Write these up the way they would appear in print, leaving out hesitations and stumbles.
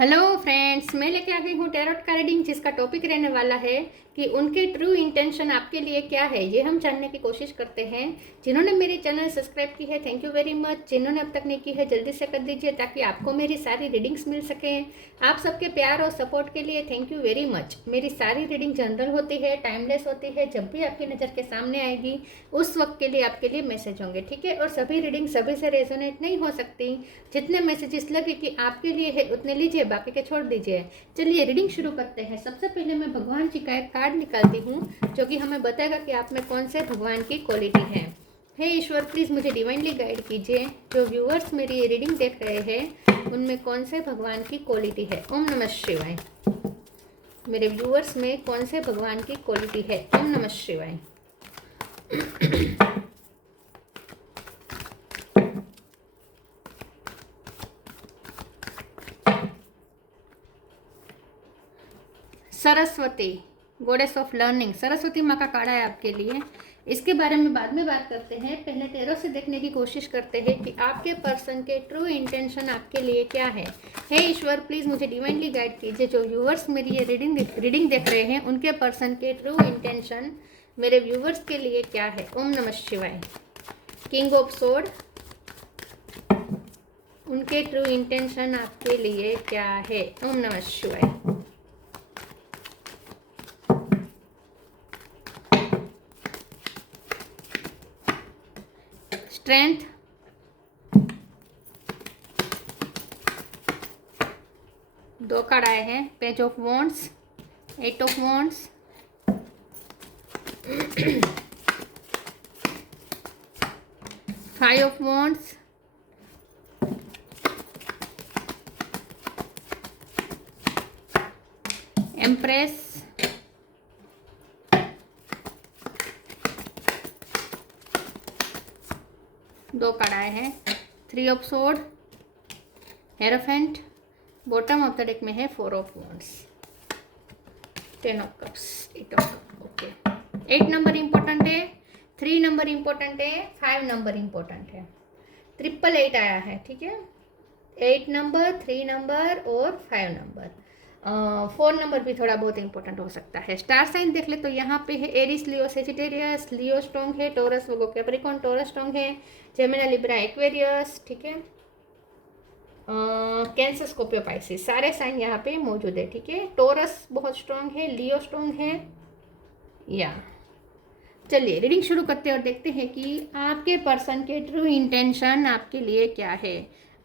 Hello friends, मैं लेके आ गई हूँ टैरोट का रीडिंग, जिसका टॉपिक रहने वाला है कि उनके ट्रू इंटेंशन आपके लिए क्या है। ये हम जानने की कोशिश करते हैं। जिन्होंने मेरे चैनल सब्सक्राइब की है, थैंक यू वेरी मच। जिन्होंने अब तक नहीं की है, जल्दी से कर दीजिए ताकि आपको मेरी सारी रीडिंग्स मिल सकें। आप सबके प्यार और सपोर्ट के लिए थैंक यू वेरी मच। मेरी सारी रीडिंग जनरल होती है, टाइमलेस होती है। जब भी आपकी नज़र के सामने आएगी उस वक्त के लिए आपके लिए मैसेज होंगे, ठीक है। और सभी रीडिंग सभी से रेजोनेट नहीं हो सकती। जितने मैसेजेस लगे कि आपके लिए है उतने लीजिए, बाकी के छोड़ दीजिए। चलिए रीडिंग शुरू करते हैं। सबसे पहले मैं भगवान जी का एक कार्ड निकालती हूँ जो कि हमें बताएगा कि आप में कौन से भगवान की क्वालिटी है। हे ईश्वर, प्लीज़ मुझे डिवाइनली गाइड कीजिए। जो व्यूअर्स मेरी ये रीडिंग देख रहे हैं उनमें कौन से भगवान की क्वालिटी है। ओम नमः शिवाय। मेरे व्यूअर्स में कौन से भगवान की क्वालिटी है। ओम नमः शिवाय। Saraswati, goddess of learning. Saraswati माँ का कार्ड है आपके लिए। इसके बारे में बाद में बात करते हैं। पहले टैरो से देखने की कोशिश करते हैं कि आपके पर्सन के ट्रू इंटेंशन आपके लिए क्या है। हे ईश्वर, प्लीज़ मुझे डिवाइनली गाइड कीजिए। जो व्यूवर्स मेरी ये रीडिंग देख रहे हैं उनके पर्सन के ट्रू इंटेंशन मेरे व्यूवर्स के लिए क्या है। ओम नमः शिवाय। किंग ऑफ सोर्ड, उनके ट्रू इंटेंशन आपके लिए क्या है। ओम नमः शिवाय। स्ट्रेंथ, दो कार्ड आए हैं। Page of wands, eight of wands, five of wands, empress, दो कार्ड आए हैं। Three of sword, hierophant. Bottom of the deck में है four of wands, ten of cups, eight of cup. Okay, 8 number important है, 3 number important है, 5 number important है। 888 आया है, ठीक है। 8 नंबर, 3 नंबर और 5 नंबर। 4 नंबर भी थोड़ा बहुत इंपॉर्टेंट हो सकता है। स्टार साइन देख ले तो यहाँ पे है Aries, Leo, Sagittarius. Leo strong है, Taurus Virgo Capricorn, Taurus strong है, जेमिनी, लिब्रा, एक्वेरियस, ठीक है। कैंसर, स्कॉर्पियो, पाइसिस, सारे साइन यहाँ पे मौजूद है, ठीक है। टोरस बहुत स्ट्रॉन्ग है, लियो स्ट्रॉन्ग है। या चलिए रीडिंग शुरू करते हैं और देखते हैं कि आपके पर्सन के ट्रू इंटेंशन आपके लिए क्या है।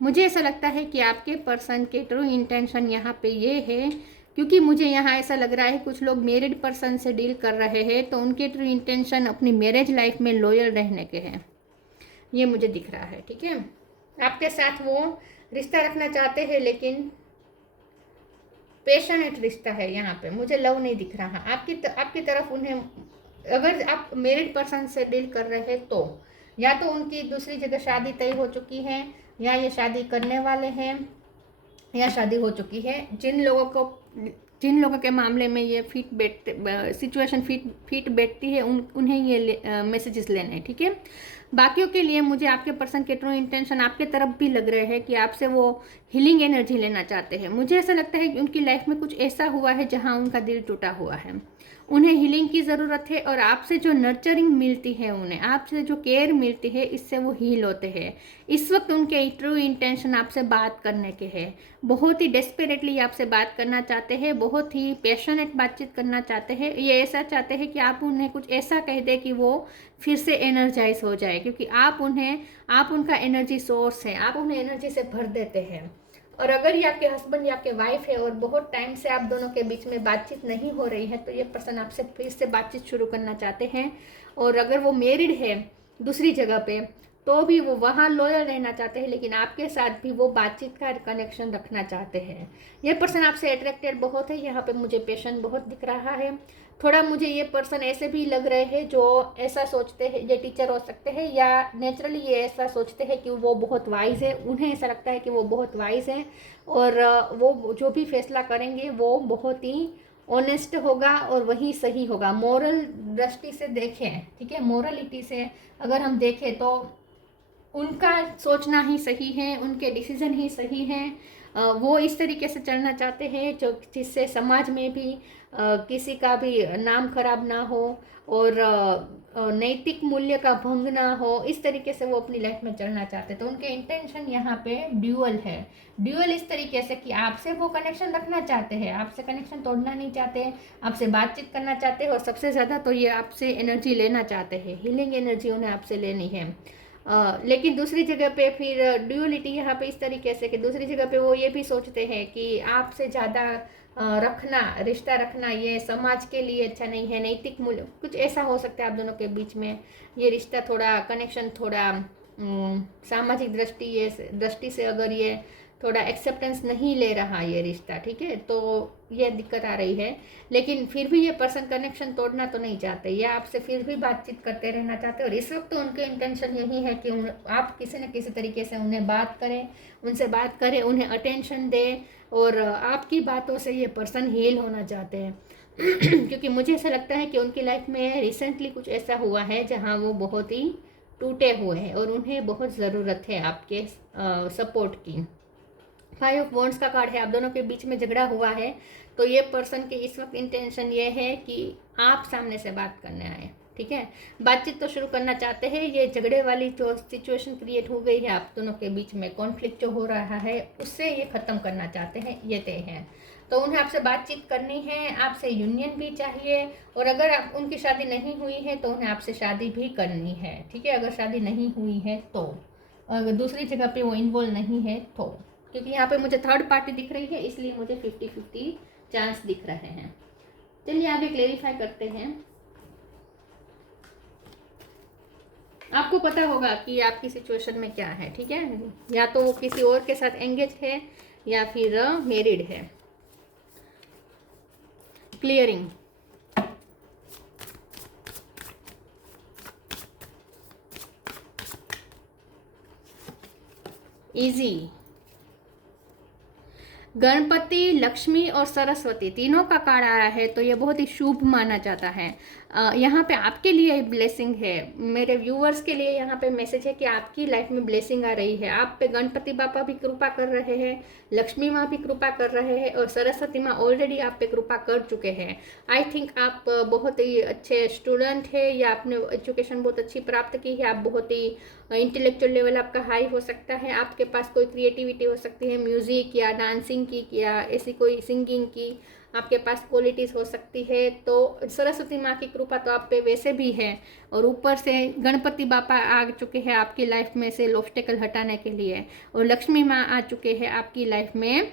मुझे ऐसा लगता है कि आपके पर्सन के ट्रू इंटेंशन यहाँ पे ये है, क्योंकि मुझे यहाँ ऐसा लग रहा है कुछ लोग मैरिड पर्सन से डील कर रहे हैं, तो उनके ट्रू इंटेंशन अपनी मैरिज लाइफ में लॉयल रहने के हैं, ये मुझे दिख रहा है, ठीक है। आपके साथ वो रिश्ता रखना चाहते हैं, लेकिन पैशनेट रिश्ता है। यहाँ पे मुझे लव नहीं दिख रहा। आपकी तरफ उन्हें, अगर आप मैरिड पर्सन से डील कर रहे हैं तो या तो उनकी दूसरी जगह शादी तय हो चुकी है, या ये शादी करने वाले हैं, या शादी हो चुकी है। जिन लोगों के मामले में ये सिचुएशन फिट बैठती है उन्हें ये मैसेजेस लेने हैं, ठीक है। बाकियों के लिए मुझे आपके पर्सन के ट्रू इंटेंशन आपके तरफ भी लग रहे हैं कि आपसे वो हीलिंग एनर्जी लेना चाहते हैं। मुझे ऐसा लगता है कि उनकी लाइफ में कुछ ऐसा हुआ है जहां उनका दिल टूटा हुआ है, उन्हें हीलिंग की ज़रूरत है, और आपसे जो नर्चरिंग मिलती है, उन्हें आपसे जो केयर मिलती है, इससे वो हील होते हैं। इस वक्त उनके ट्रू इंटेंशन आपसे बात करने के हैं। बहुत ही डेस्परेटली आपसे बात करना चाहते हैं, बहुत ही पैशनेट बातचीत करना चाहते हैं। ये ऐसा चाहते हैं कि आप उन्हें कुछ ऐसा कह दें कि वो फिर से एनर्जाइज हो जाए, क्योंकि आप उनका एनर्जी सोर्स है, आप उन्हें एनर्जी से भर देते हैं। और अगर ये आपके हस्बैंड या आपके वाइफ है और बहुत टाइम से आप दोनों के बीच में बातचीत नहीं हो रही है, तो ये पर्सन आपसे फिर से बातचीत शुरू करना चाहते हैं। और अगर वो मैरिड है दूसरी जगह पे, तो भी वो वहाँ लॉयल रहना चाहते हैं, लेकिन आपके साथ भी वो बातचीत का कनेक्शन रखना चाहते हैं। ये पर्सन आपसे अट्रैक्टेड बहुत है। यहाँ पे मुझे पैशन बहुत दिख रहा है। थोड़ा मुझे ये पर्सन ऐसे भी लग रहे हैं जो ऐसा सोचते हैं, ये टीचर हो सकते हैं, या नेचुरली ये ऐसा सोचते हैं कि वो बहुत वाइज है। उन्हें ऐसा लगता है कि वो बहुत वाइज है, और वो जो भी फैसला करेंगे वो बहुत ही ऑनेस्ट होगा और वही सही होगा। मोरल दृष्टि से देखें, ठीक है, मोरलिटी से अगर हम देखें तो उनका सोचना ही सही है, उनके डिसीजन ही सही हैं। वो इस तरीके से चलना चाहते हैं जो जिससे समाज में भी किसी का भी नाम खराब ना हो और नैतिक मूल्य का भंग ना हो, इस तरीके से वो अपनी लाइफ में चलना चाहते हैं। तो उनके इंटेंशन यहाँ पे ड्यूअल है। ड्यूअल इस तरीके से कि आपसे वो कनेक्शन रखना चाहते हैं, आपसे कनेक्शन तोड़ना नहीं चाहते, आपसे बातचीत करना चाहते हैं और सबसे ज़्यादा तो ये आपसे एनर्जी लेना चाहते हैं, हीलिंग एनर्जी उन्हें आपसे लेनी है। लेकिन दूसरी जगह पे फिर ड्यूअलिटी यहाँ पे इस तरीके से कि दूसरी जगह पे वो ये भी सोचते हैं कि आपसे ज़्यादा रखना, रिश्ता रखना ये समाज के लिए अच्छा नहीं है, नैतिक मूल्य कुछ ऐसा हो सकता है आप दोनों के बीच में। ये रिश्ता थोड़ा कनेक्शन थोड़ा सामाजिक दृष्टि से अगर ये थोड़ा एक्सेप्टेंस नहीं ले रहा ये रिश्ता, ठीक है, तो ये दिक्कत आ रही है। लेकिन फिर भी ये पर्सन कनेक्शन तोड़ना तो नहीं चाहते, ये आपसे फिर भी बातचीत करते रहना चाहते हैं। और इस वक्त तो उनके इंटेंशन यही है कि आप किसी न किसी तरीके से उन्हें बात करें, उनसे बात करें, उन्हें अटेंशन दें और आपकी बातों से ये पर्सन हील होना चाहते हैं। क्योंकि मुझे ऐसा लगता है कि उनकी लाइफ में रिसेंटली कुछ ऐसा हुआ है जहाँ वो बहुत ही टूटे हुए हैं और उन्हें बहुत ज़रूरत है आपके सपोर्ट की। 5 ऑफ वॉन्ड्स का कार्ड है, आप दोनों के बीच में झगड़ा हुआ है, तो ये पर्सन के इस वक्त इंटेंशन ये है कि आप सामने से बात करने आए, ठीक है, बातचीत तो शुरू करना चाहते हैं। ये झगड़े वाली जो सिचुएशन क्रिएट हो गई है आप दोनों के बीच में, कॉन्फ्लिक्ट जो हो रहा है उससे ये ख़त्म करना चाहते हैं, ये तय है। तो उन्हें आपसे बातचीत करनी है, आपसे यूनियन भी चाहिए और अगर आप उनकी शादी नहीं हुई है तो उन्हें आपसे शादी भी करनी है, ठीक है, अगर शादी नहीं हुई है तो, अगर दूसरी जगह पे वो इन्वॉल्व नहीं है तो, क्योंकि यहाँ पे मुझे थर्ड पार्टी दिख रही है इसलिए मुझे 50-50 चांस दिख रहे हैं। चलिए आगे क्लेरिफाई करते हैं। आपको पता होगा कि आपकी सिचुएशन में क्या है, ठीक है, या तो वो किसी और के साथ एंगेज है या फिर मैरिड है। क्लियरिंग, इजी, गणपति, लक्ष्मी और सरस्वती तीनों का कार्ड आया है तो ये बहुत ही शुभ माना जाता है। यहाँ पे आपके लिए ब्लेसिंग है, मेरे व्यूअर्स के लिए यहाँ पे मैसेज है कि आपकी लाइफ में ब्लेसिंग आ रही है। आप पे गणपति बापा भी कृपा कर रहे हैं, लक्ष्मी माँ भी कृपा कर रहे हैं और सरस्वती माँ ऑलरेडी आप पे कृपा कर चुके हैं। आई थिंक आप बहुत ही अच्छे स्टूडेंट है या आपने एजुकेशन बहुत अच्छी प्राप्त की है, आप बहुत ही इंटेलेक्चुअल लेवल आपका हाई हो सकता है, आपके पास कोई क्रिएटिविटी हो सकती है, म्यूज़िक या डांसिंग की या ऐसी कोई सिंगिंग की आपके पास क्वालिटीज़ हो सकती है। तो सरस्वती माँ की कृपा तो आप पे वैसे भी है और ऊपर से गणपति बापा आ चुके हैं आपकी लाइफ में से ऑब्स्टेकल हटाने के लिए और लक्ष्मी माँ आ चुके हैं आपकी लाइफ में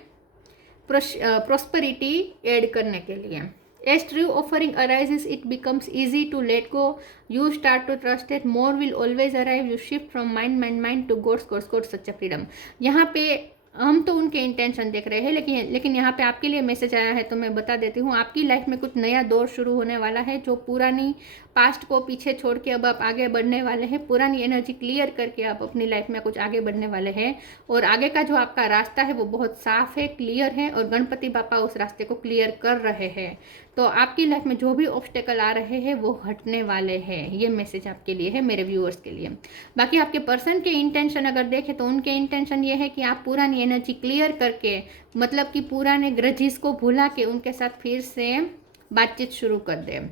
प्रॉस्पेरिटी ऐड करने के लिए। As true offering arises, it becomes easy to let go. You start to trust that more will always arrive. You shift from mind to God's such a freedom. यहाँ पे हम तो उनके intention देख रहे हैं लेकिन यहाँ पे आपके लिए मैसेज आया है तो मैं बता देती हूँ। आपकी लाइफ में कुछ नया दौर शुरू होने वाला है जो पुरानी पास्ट को पीछे छोड़ के अब आप आगे बढ़ने वाले हैं। पुरानी एनर्जी क्लियर करके आप अपनी लाइफ में कुछ आगे बढ़ने वाले हैं और आगे का जो आपका रास्ता है वो बहुत साफ है, क्लियर है और गणपति बापा उस रास्ते को क्लियर कर रहे हैं। तो आपकी लाइफ में जो भी ऑब्स्टेकल आ रहे हैं वो हटने वाले हैं। ये मैसेज आपके लिए है, मेरे व्यूअर्स के लिए। बाकी आपके पर्सन के इंटेंशन अगर देखें तो उनके इंटेंशन ये है कि आप पुरानी एनर्जी क्लियर करके, मतलब कि पुराने ग्रजेस को भुला के उनके साथ फिर से बातचीत शुरू कर दें,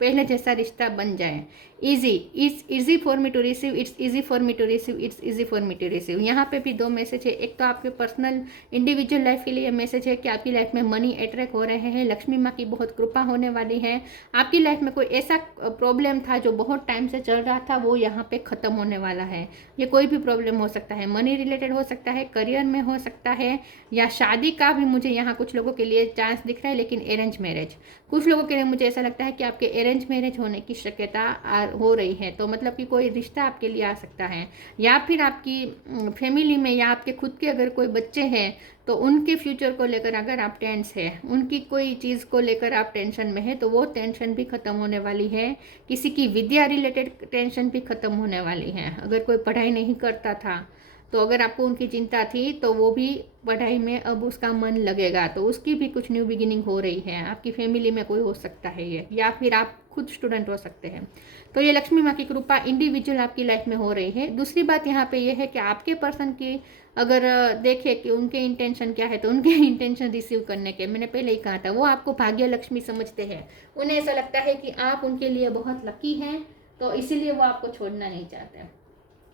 पहले जैसा रिश्ता बन जाए। It's easy for me to receive, it's easy for me to receive, it's easy for me to receive. यहाँ पे भी दो मैसेज है। एक तो आपके पर्सनल इंडिविजुअल लाइफ के लिए मैसेज है कि आपकी लाइफ में मनी अट्रैक्ट हो रहे हैं, लक्ष्मी माँ की बहुत कृपा होने वाली है। आपकी लाइफ में कोई ऐसा प्रॉब्लम था जो बहुत टाइम से चल रहा था वो यहाँ पे ख़त्म होने वाला है। ये कोई भी प्रॉब्लम हो सकता है, मनी रिलेटेड हो सकता है, करियर में हो सकता है या शादी का भी मुझे यहाँ कुछ लोगों के लिए चांस दिख रहा है, लेकिन अरेंज मैरिज कुछ लोगों के लिए मुझे ऐसा लगता है कि आपके अरेंज मैरिज होने की शक्यता हो रही है। तो मतलब कि कोई रिश्ता आपके लिए आ सकता है या फिर आपकी फैमिली में या आपके खुद के अगर कोई बच्चे हैं तो उनके फ्यूचर को लेकर अगर आप टेंस है, उनकी कोई चीज़ को लेकर आप टेंशन में है तो वो टेंशन भी ख़त्म होने वाली है। किसी की विद्या रिलेटेड टेंशन भी ख़त्म होने वाली है। अगर कोई पढ़ाई नहीं करता था तो अगर आपको उनकी चिंता थी तो वो भी पढ़ाई में अब उसका मन लगेगा, तो उसकी भी कुछ न्यू बिगिनिंग हो रही है। आपकी फैमिली में कोई हो सकता है ये, या फिर आप खुद स्टूडेंट हो सकते हैं। तो ये लक्ष्मी माँ की कृपा इंडिविजुअल आपकी लाइफ में हो रही है। दूसरी बात यहाँ पे ये है कि आपके पर्सन की अगर देखे कि उनके इंटेंशन क्या है, तो उनके इंटेंशन रिसीव करने के, मैंने पहले ही कहा था, वो आपको भाग्य लक्ष्मी समझते हैं। उन्हें ऐसा लगता है कि आप उनके लिए बहुत लकी हैं, तो इसीलिए वो आपको छोड़ना नहीं चाहते।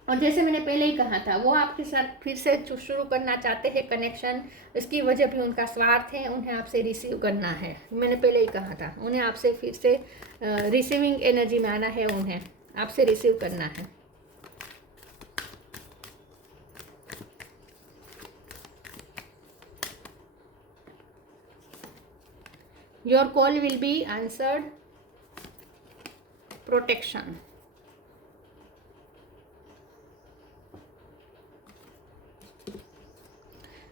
और जैसे मैंने पहले ही कहा था, वो आपके साथ फिर से शुरू करना चाहते हैं कनेक्शन। इसकी वजह भी उनका स्वार्थ है, उन्हें आपसे रिसीव करना है। मैंने पहले ही कहा था, उन्हें आपसे फिर से रिसीविंग एनर्जी में आना है, उन्हें आपसे रिसीव करना है। Your call will be answered. Protection.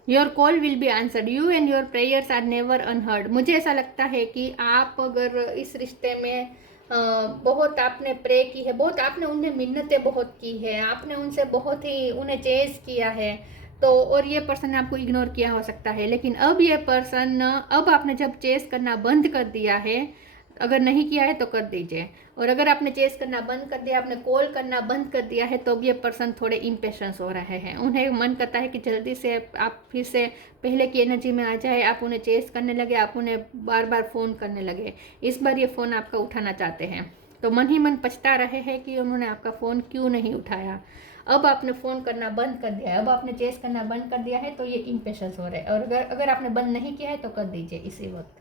Your call will be answered, you and your prayers are never unheard. मुझे ऐसा लगता है कि आप अगर इस रिश्ते में बहुत आपने प्रे की है, बहुत आपने उन्हें मिन्नतें बहुत की है, आपने उनसे बहुत ही उन्हें चेज किया है, तो और ये पर्सन ने आपको इग्नोर किया हो सकता है। लेकिन अब ये पर्सन, अब आपने जब चेस करना बंद कर दिया है, अगर नहीं किया है तो कर दीजिए, और अगर आपने चेस करना बंद कर दिया, आपने कॉल करना बंद कर दिया है, तो अब ये पर्सन थोड़े इम्पेशंस हो रहे हैं। उन्हें मन करता है कि जल्दी से आप फिर से पहले की एनर्जी में आ जाए, आप उन्हें चेस करने लगे, आप उन्हें बार बार फ़ोन करने लगे। इस बार ये फ़ोन आपका उठाना चाहते हैं, तो मन ही मन पछता रहे हैं कि उन्होंने आपका फ़ोन क्यों नहीं उठाया। अब आपने फ़ोन करना बंद कर दिया है, अब आपने चेस करना बंद कर दिया है, तो ये इम्पेशंस हो रहे हैं। और अगर आपने बंद नहीं किया है तो कर दीजिए इसी वक्त।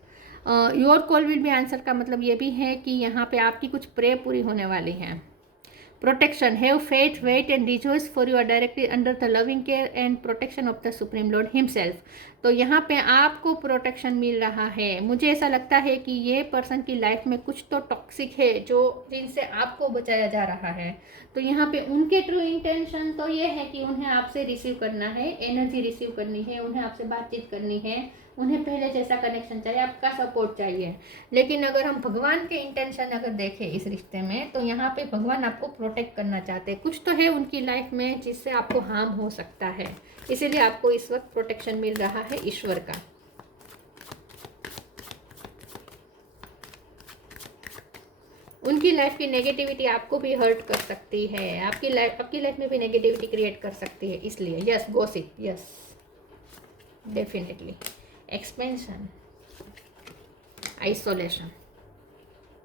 Your call will B answer का मतलब ये भी है कि यहाँ पे आपकी कुछ प्रे पूरी होने वाली है। Protection, have faith, wait and rejoice for you are directly under the loving care and protection of the supreme lord himself. तो यहाँ पे आपको प्रोटेक्शन मिल रहा है। मुझे ऐसा लगता है कि ये पर्सन की लाइफ में कुछ तो टॉक्सिक है जो जिनसे आपको बचाया जा रहा है। तो यहाँ पे उनके ट्रू इंटेंशन तो ये है कि उन्हें आपसे रिसीव करना है, एनर्जी रिसीव करनी है, उन्हें आपसे बातचीत करनी है, उन्हें पहले जैसा कनेक्शन चाहिए, आपका सपोर्ट चाहिए। लेकिन अगर हम भगवान के इंटेंशन अगर देखें इस रिश्ते में, तो यहाँ पे भगवान आपको प्रोटेक्ट करना चाहते हैं। कुछ तो है उनकी लाइफ में जिससे आपको हार्म हो सकता है, इसीलिए आपको इस वक्त प्रोटेक्शन मिल रहा है ईश्वर का। उनकी लाइफ की नेगेटिविटी आपको भी हर्ट कर सकती है, आपकी लाइफ में भी नेगेटिविटी क्रिएट कर सकती है, इसलिए yes gossip, yes definitely. Expansion, isolation,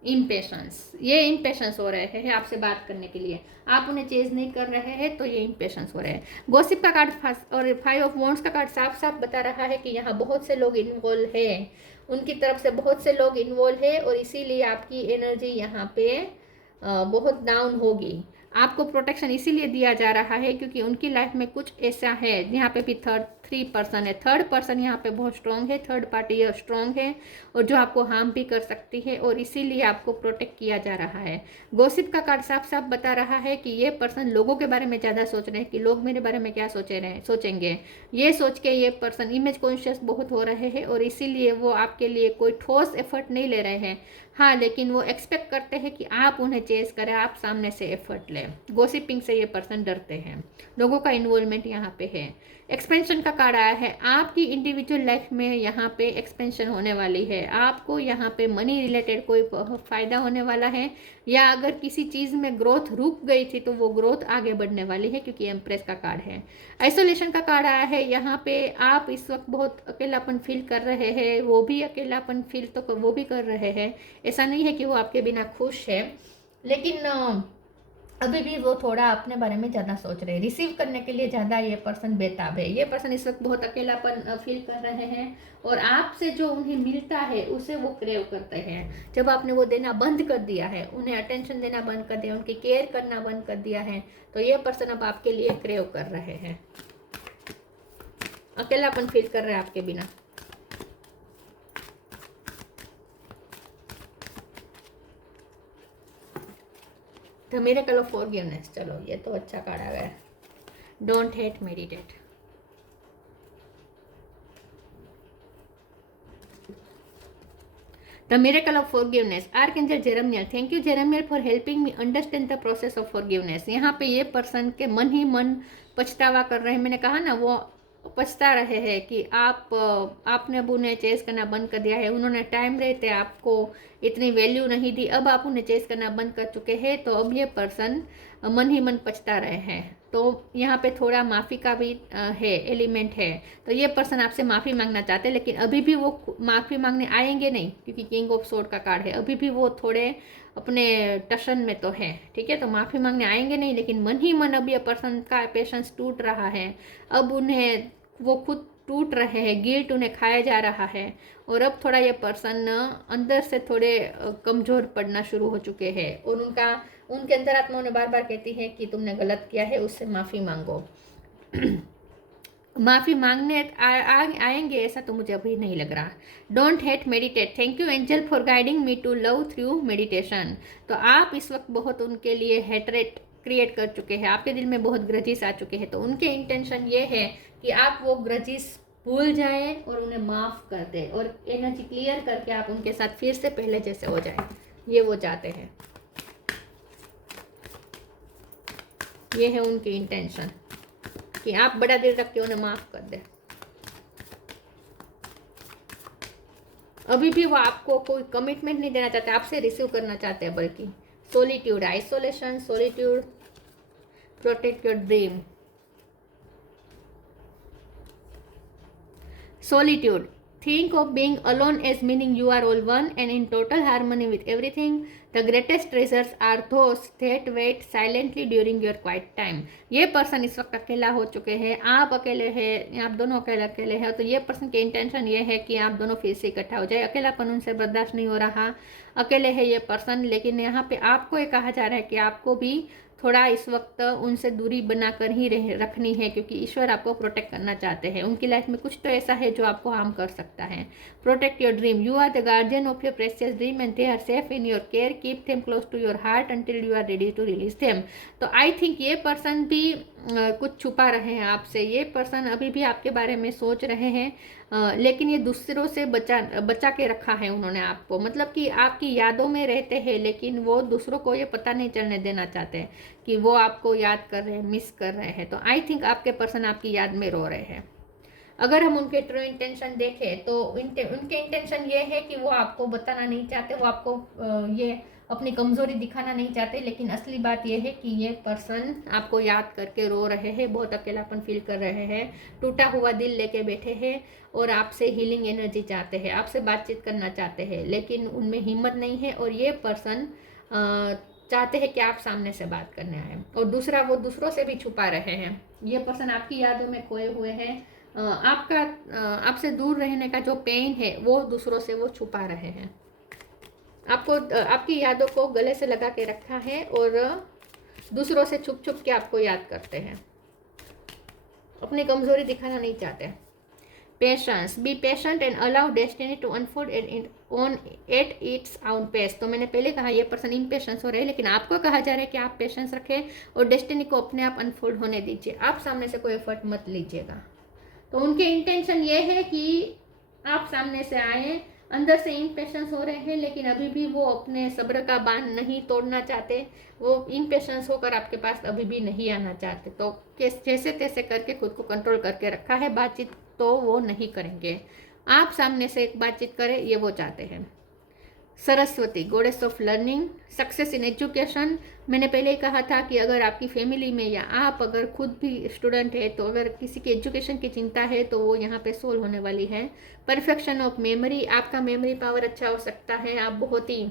impatience, ये इम्पेशंस हो रहे हैं आपसे बात करने के लिए, आप उन्हें चेज नहीं कर रहे हैं, तो ये इम्पेशंस हो रहे हैं। गॉसिप का कार्ड और 5 ऑफ वॉन्ड्स का कार्ड साफ साफ बता रहा है कि यहाँ बहुत से लोग इन्वॉल्व हैं, उनकी तरफ से बहुत से लोग इन्वॉल्व है, और इसीलिए आपकी एनर्जी यहाँ पे बहुत डाउन होगी। आपको प्रोटेक्शन इसीलिए दिया जा रहा है क्योंकि उनकी लाइफ में कुछ ऐसा है। यहाँ पे भी थ्री पर्सन है, थर्ड पर्सन यहाँ पे बहुत स्ट्रॉन्ग है, थर्ड पार्टी स्ट्रॉन्ग है, और जो आपको हार्म भी कर सकती है, और इसीलिए आपको प्रोटेक्ट किया जा रहा है। गॉसिप का कार्ड साफ साफ बता रहा है कि ये पर्सन लोगों के बारे में ज़्यादा सोच रहे हैं कि लोग मेरे बारे में क्या सोचेंगे। ये सोच के ये पर्सन इमेज कॉन्शियस बहुत हो रहे हैं, और इसीलिए वो आपके लिए कोई ठोस एफर्ट नहीं ले रहे हैं। हाँ, लेकिन वो एक्सपेक्ट करते हैं कि आप उन्हें चेस करें, आप सामने से एफर्ट लें। गॉसिपिंग से ये पर्सन डरते हैं, लोगों का इन्वॉल्वमेंट यहाँ पे है। एक्सपेंशन का कार्ड आया है, आपकी इंडिविजुअल लाइफ में यहाँ पे एक्सपेंशन होने वाली है, आपको यहाँ पे मनी रिलेटेड कोई फ़ायदा होने वाला है, या अगर किसी चीज़ में ग्रोथ रुक गई थी तो वो ग्रोथ आगे बढ़ने वाली है, क्योंकि एम्प्रेस का कार्ड है। आइसोलेशन का कार्ड आया है, यहाँ पे आप इस वक्त बहुत अकेलापन फील कर रहे हैं, वो भी अकेलापन फील तो वो भी कर रहे हैं। ऐसा नहीं है कि वो आपके बिना खुश है, लेकिन अभी भी वो थोड़ा अपने बारे में ज़्यादा सोच रहे हैं। रिसीव करने के लिए ज़्यादा ये पर्सन बेताब है। ये पर्सन इस वक्त बहुत अकेलापन फील कर रहे हैं, और आपसे जो उन्हें मिलता है उसे वो क्रेव करते हैं। जब आपने वो देना बंद कर दिया है, उन्हें अटेंशन देना बंद कर दिया, उनकी केयर करना बंद कर दिया है, तो ये पर्सन अब आपके लिए क्रेव कर रहे हैं, अकेलापन फील कर रहे हैं आपके बिना। द मिरेकल ऑफ फॉरगिवनेस, चलो ये तो अच्छा कार्ड आ गया। Don't hate, meditate. The miracle of forgiveness, archangel Jeremiel, thank you Jeremiel for helping me understand the process of forgiveness. यहाँ पे ये पर्सन के मन ही मन पछतावा कर रहे हैं। मैंने कहा ना, वो पछता रहे हैं कि आपने अब उन्हें चेस करना बंद कर दिया है, उन्होंने टाइम रहते आपको इतनी वैल्यू नहीं दी, अब आप उन्हें चेस करना बंद कर चुके हैं, तो अब ये पर्सन मन ही मन पछता रहे हैं। तो यहाँ पे थोड़ा माफ़ी का भी है, एलिमेंट है। तो ये पर्सन आपसे माफ़ी मांगना चाहते हैं, लेकिन अभी भी वो माफ़ी मांगने आएंगे नहीं, क्योंकि किंग ऑफ सोर्ड का कार्ड है। अभी भी वो थोड़े अपने टशन में तो है, ठीक है। तो माफ़ी मांगने आएंगे नहीं, लेकिन मन ही मन अब ये पर्सन का पेशेंस टूट रहा है। अब उन्हें वो खुद टूट रहे हैं, गिल्ट उन्हें खाया जा रहा है। और अब थोड़ा ये पर्सन अंदर से थोड़े कमज़ोर पड़ना शुरू हो चुके हैं। और उनके अंतरात्मा उन्हें बार बार कहती है कि तुमने गलत किया है, उससे माफ़ी मांगो। माफ़ी मांगने आएंगे ऐसा तो मुझे अभी नहीं लग रहा। Don't hate, meditate. Thank you angel for guiding me to love through meditation. तो आप इस वक्त बहुत उनके लिए हेटरेट क्रिएट कर चुके हैं, आपके दिल में बहुत ग्रजिस आ चुके हैं। तो उनके इंटेंशन ये है कि आप वो ग्रजिस भूल जाए और उन्हें माफ़ कर दे, और एनर्जी क्लियर करके आप उनके साथ फिर से पहले जैसे हो जाए, ये वो चाहते हैं। ये है उनकी इंटेंशन कि आप बड़ा दिल रख के उन्हें माफ़ कर दें। अभी भी वो आपको कोई कमिटमेंट नहीं देना चाहते, आपसे रिसीव करना चाहते हैं। बल्कि solitude, isolation, solitude, protect your dream. Solitude. Think of being alone as meaning you are all one and in total harmony with everything. The greatest treasures are those that wait silently during your quiet time. ये person इस वक्त अकेला हो चुके हैं, आप अकेले हैं, आप दोनों अकेले हैं। तो ये पर्सन की इंटेंशन ये है कि आप दोनों फिर से इकट्ठा हो जाए। अकेलापन उनसे बर्दाश्त नहीं हो रहा, अकेले है ये पर्सन। लेकिन यहाँ पे आपको ये कहा जा रहा है कि आपको भी थोड़ा इस वक्त उनसे दूरी बनाकर ही रखनी है, क्योंकि ईश्वर आपको प्रोटेक्ट करना चाहते हैं। उनकी लाइफ में कुछ तो ऐसा है जो आपको हार्म कर सकता है। Protect your dream. You are the guardian of your precious dream and they are safe in your care. Keep them close to your heart until you are ready to release them. तो I think ये person भी कुछ छुपा रहे हैं आपसे। ये person अभी भी आपके बारे में सोच रहे हैं, लेकिन ये दूसरों से बचा के रखा है उन्होंने आपको। मतलब कि आपकी यादों में रहते हैं, लेकिन वो दूसरों को ये पता नहीं चलने देना चाहते कि वो आपको याद कर रहे हैं, मिस कर रहे हैं। तो आई थिंक आपके पर्सन आपकी याद में रो रहे हैं। अगर हम उनके ट्रू इंटेंशन देखें तो उनके इंटेंशन ये है कि वो आपको बताना नहीं चाहते, वो आपको ये अपनी कमज़ोरी दिखाना नहीं चाहते। लेकिन असली बात यह है कि ये पर्सन आपको याद करके रो रहे हैं, बहुत अकेलापन फील कर रहे हैं, टूटा हुआ दिल लेके बैठे हैं और आपसे हीलिंग एनर्जी चाहते हैं, आपसे बातचीत करना चाहते हैं, लेकिन उनमें हिम्मत नहीं है। और ये पर्सन चाहते हैं कि आप सामने से बात करने आए। और दूसरा, वो दूसरों से भी छुपा रहे हैं। ये पर्सन आपकी यादों में खोए हुए हैं। आपसे दूर रहने का जो पेन है वो दूसरों से वो छुपा रहे हैं। आपकी यादों को गले से लगा के रखा है और दूसरों से छुप छुप के आपको याद करते हैं, अपनी कमजोरी दिखाना नहीं चाहते। Patience. Be patient and allow destiny to unfold at its own pace. तो मैंने पहले कहा ये पर्सन इम्पेशेंस हो रहे हैं, लेकिन आपको कहा जा रहा है कि आप पेशेंस रखें और डेस्टिनी को अपने आप अनफोल्ड होने दीजिए। आप सामने से कोई एफर्ट मत लीजिएगा। तो उनके इंटेंशन ये है कि आप सामने से आए, अंदर से इम्पेशेंस हो रहे हैं, लेकिन अभी भी वो अपने सब्र का बांध नहीं तोड़ना चाहते। वो इम्पेशेंस होकर आपके पास अभी भी नहीं आना चाहते। तो जैसे तैसे करके खुद को कंट्रोल करके रखा है, बातचीत तो वो नहीं करेंगे। आप सामने से एक बातचीत करें, ये वो चाहते हैं। Saraswati, goddess of learning, success in education. मैंने पहले ही कहा था कि अगर आपकी फैमिली में या आप अगर खुद भी स्टूडेंट है, तो अगर किसी की एजुकेशन की चिंता है तो वो यहाँ पे सोल्व होने वाली है। परफेक्शन ऑफ मेमोरी, आपका मेमोरी पावर अच्छा हो सकता है, आप बहुत ही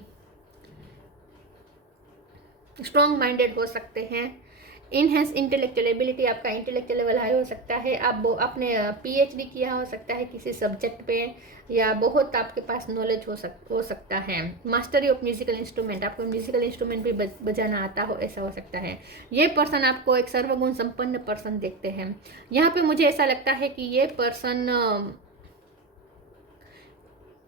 स्ट्रॉन्ग माइंडेड हो सकते हैं। इनहेंस इंटेलेक्चुअल एबिलिटी, आपका इंटेलेक्चुअल लेवल हाई हो सकता है। आप आपने पीएचडी किया हो सकता है किसी सब्जेक्ट पे, या बहुत आपके पास नॉलेज हो सकता है। मास्टरी ऑफ म्यूजिकल इंस्ट्रूमेंट, आपको म्यूजिकल इंस्ट्रूमेंट भी बजाना आता हो, ऐसा हो सकता है। ये पर्सन आपको एक सर्वगुण संपन्न पर्सन देखते हैं। यहाँ पे मुझे ऐसा लगता है कि ये पर्सन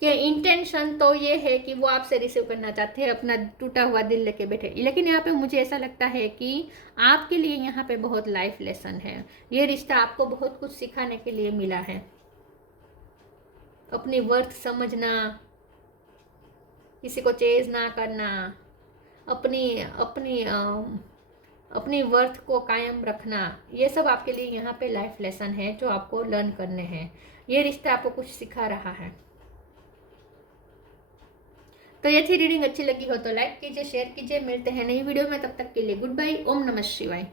कि इंटेंशन तो ये है कि वो आपसे रिसीव करना चाहते हैं, अपना टूटा हुआ दिल लेके बैठे। लेकिन यहाँ पे मुझे ऐसा लगता है कि आपके लिए यहाँ पे बहुत लाइफ लेसन है। ये रिश्ता आपको बहुत कुछ सिखाने के लिए मिला है। अपनी वर्थ समझना, किसी को चेज ना करना, अपनी वर्थ को कायम रखना, ये सब आपके लिए यहाँ पे लाइफ लेसन है जो आपको लर्न करने हैं। ये रिश्ता आपको कुछ सिखा रहा है। तो ये थी रीडिंग, अच्छी लगी हो तो लाइक कीजिए, शेयर कीजिए। मिलते हैं नई वीडियो में, तब तक के लिए गुड बाय। ओम नमः शिवाय।